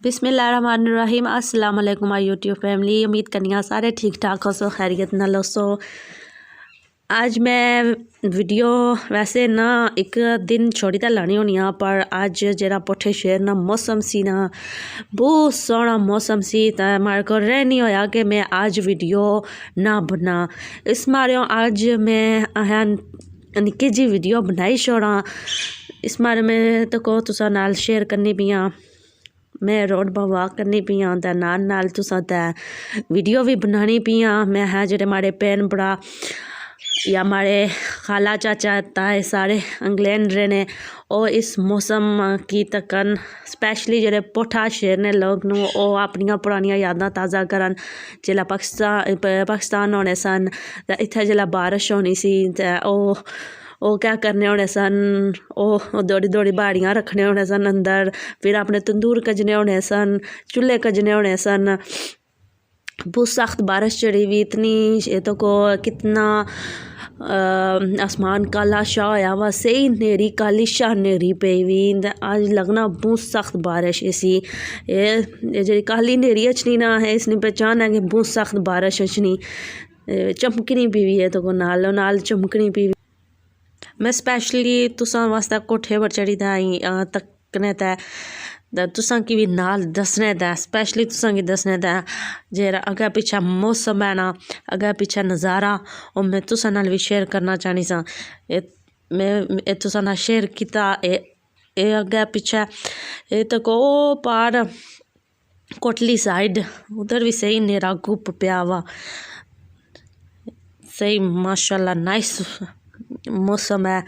बिस्मिल्लाहिर्रहमानिर्रहीम। अस्सलाम वालेकुम माय यूट्यूब फैमिली। उम्मीद करनी सारे ठीक ठाक हो, सो खैरियत नाल हो। आज मैं वीडियो वैसे ना एक दिन छोड़ी तो लानी होनी आ, पर अज जरा पोठे शहर ना मौसम सी ना बहुत सोहना मौसम सी, तो मारे को रह नहीं होया कि मैं आज वीडियो ना बना। इस मारे अज मैं निक्की जी वीडियो बनाई छोड़ा। इस मारे में तो को तुसा नाल शेयर करनी पई आं। मैं रोड पर वॉक करनी पई आं ते नाल नाल तुसां ते वीडियो भी बनानी पई आं। मैं है जेह्ड़े माड़े भैन भ्रा या माड़े खाला चाचा ताए सारे इंग्लैंड रहने, और इस मौसम की तकन स्पैशली जेह्ड़े पोठा शेरने लोग न ओह् अपनियां पुरानियां यादां ताज़ा करन। जेल्लै पाकिस्तान होने सन ते इत्थै जेल्लै बारिश होनी सी ते ओह् क्या करने होने सन, ओह् दौड़ी दौड़ी बाड़ियां रखने होने सन अंदर, फिर अपने तंदूर कजने होने सन, चूल्हे कजने होने सन। बहुत सख्त बारिश चढ़ी हुई इतनी, ये तो को कितना आसमान काला शाह होया वा, सही न्हेरी काली शाह न्हेरी पेई हुई। अज लगना बहुत सख्त बारिश इसी, ये जी काली न्हेरी अचनी ना है इसने पहचान है कि बहुत सख्त बारिश अचनी। चमकनी पी हुई है तो को नाल नाल चमकनी पी। मैं स्पैशली तुसां वास्ते कोठे पर चढ़ी दा आई तकने ते तुसां की भी नाल दसने ते, स्पैशली तुसां की दसने ते जेह्ड़ा अग्गै पिच्छै मौसम है ना, अग्गै पिच्छै नज़ारा, और मैं तुसां नाल भी शेयर करना चाहनी सां। मैं तुसां नाल शेयर कीता अग्गै पिच्छै तो को पार कोटली साइड उधर भी सही न्हेरा गुप पिया वा, सही माशाल्लाह नाइस मौसम है,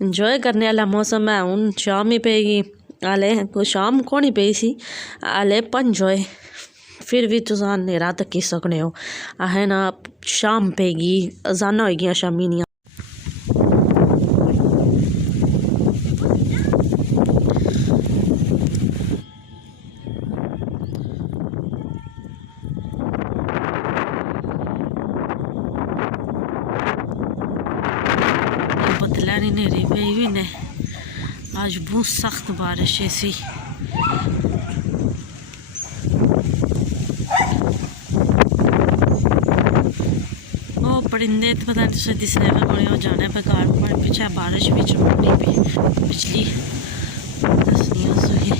इंजॉय करने वाला मौसम है। हूँ शाम ही पेगी, हाले कोई शाम को नहीं पई सी, हाले 5 होए, फिर भी तुस न्हेरा तक्की सकने हो। अहें ना शाम पेगी, अजाना हो गया शामी निया। बदलानी न्हेरी पेई हुई ने, आज बहुत सख्त बारिश ऐसी। ओ परिंदे तो पता नहीं तुझे दिसने पे कोई हो जाने पे कार पर पीछे बारिश भी चमकनी पे बिजली दसनी सुही।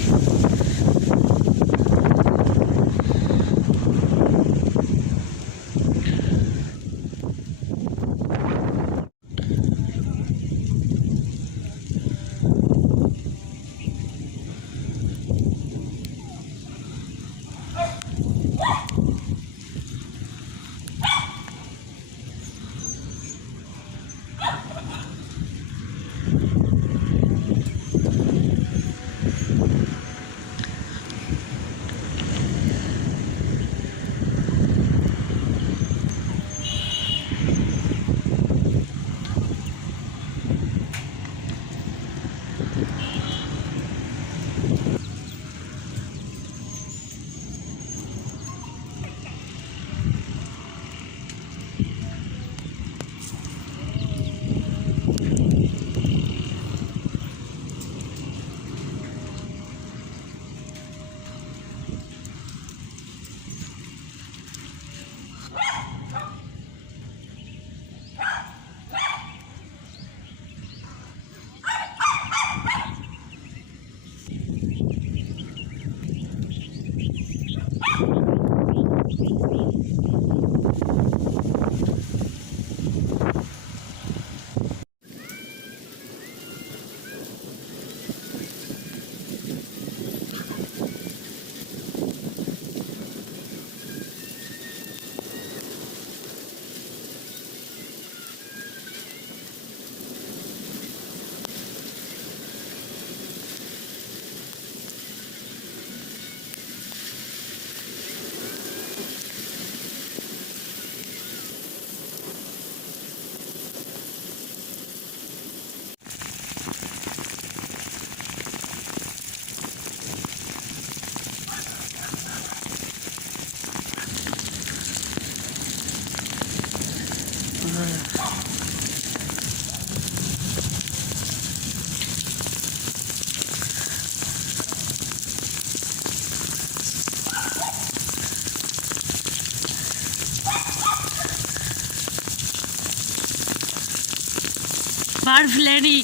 बर्फ लेनी।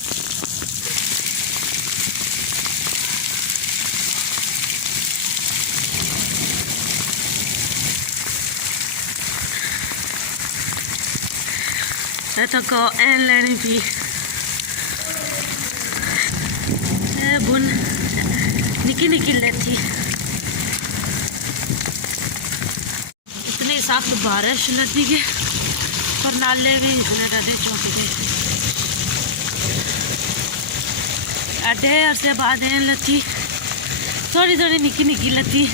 तो को एन लेनी थी बुन निकी निकी लेती। इतनी सख्त बारिश लगी है पर नाले भी डे चौंक गए। अड्डे अरसे बाद एन लती थोड़ी थोड़ी निकी निकी लती।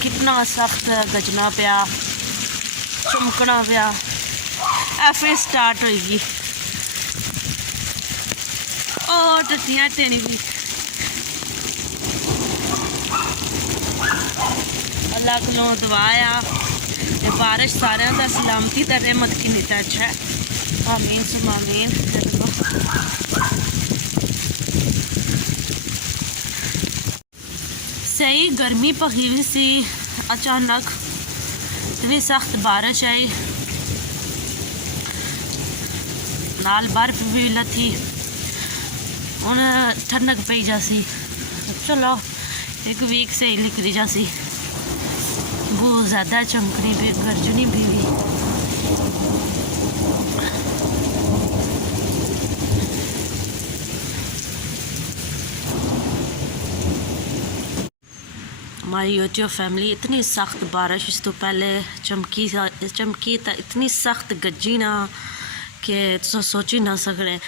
कितना सख्त गजना पिया चमकना पिया ऐसे स्टार्ट होगी। और टट्टियां टेनी भी अल्लाह को दुआया ये बारिश सारे का सलामती ते रहमत की नीता अच्छा है। आमीन सुम आमीन। सही गर्मी पकी हुई सी, अचानक इतनी सख्त बारिश आई, नाल बर्फ भी लथी। हूँ ठंडक पई जासी। चलो एक वीक से ही निकली जासी। बहुत ज़्यादा चमकनी भी गर्जनी भी हमारी यूट्यूब फैमिली इतनी सख्त बारिश इस तो पहले चमकी तो इतनी सख्त गज्जी ना कि तुम सोची ना सकते।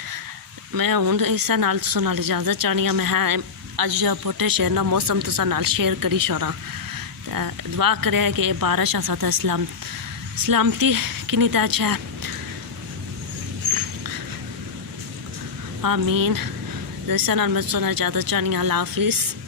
मैं हूँ इस नाल तुसां नाल इजाज़त चाहनी हाँ। मैं है अज पोटे शेर ना मौसम तुसां नाल शेयर करी छोड़ा। दुआ करे कि बारिश आसा तो सलामती किन्नी तो अच्छा है। आमीन। इस नाल मैं तुसां नाल इजाज़त चाहनी हाँ। अल्लाह हाफिज़।